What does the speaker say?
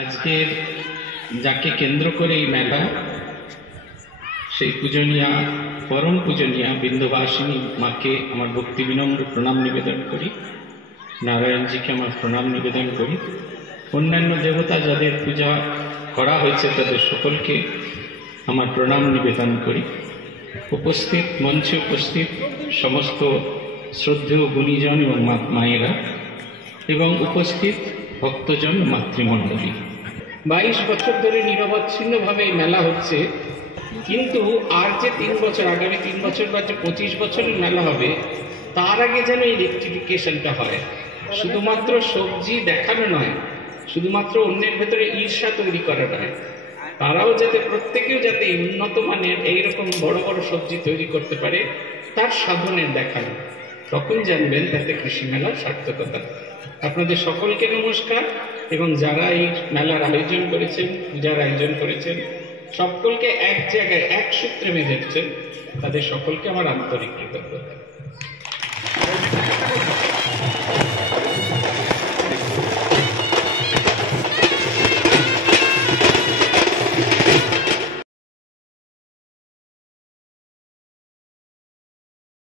আজকের যাকে কেন্দ্র করে এই মেলা, সেই পূজনীয়া পরম পূজনীয়া বিন্ধ্যবাসিনী মাকে আমার ভক্তি বিনম্র প্রণাম নিবেদন করি, নারায়ণজিকে আমার প্রণাম নিবেদন করি, অন্যান্য দেবতা যাদের পূজা করা হয়েছে তাদের সকলকে আমার প্রণাম নিবেদন করি। উপস্থিত মঞ্চে উপস্থিত সমস্ত শ্রদ্ধেয় গুণীজন এবং মায়েরা এবং উপস্থিত ভক্তজন মাতৃমণ্ডলী, 22 বছর ধরে নিরবচ্ছিন্নভাবে এই মেলা হচ্ছে। কিন্তু আর যে 3 বছর, আগামী 3 বছর বা যে 25 বছরের মেলা হবে, তার আগে যেন এই রেকটিফিকেশনটা হয়। শুধুমাত্র সবজি দেখানো নয়, শুধুমাত্র অন্যের ভেতরে ঈর্ষা তৈরি করা নয়, তারাও যাতে প্রত্যেকেও যাতে উন্নত মানের এইরকম বড় বড় সবজি তৈরি করতে পারে, তার সাধনের দেখানো। তখন জানবেন তাতে কৃষি মেলার সার্থকতা। আপনাদের সকলকে নমস্কার, এবং যারা এই মেলার আয়োজন করেছেন, পূজার আয়োজন করেছেন, সকলকে এক জায়গায় এক সূত্রে বেঁধেছেন, তাদের সকলকে আমার আন্তরিক কৃতজ্ঞতা।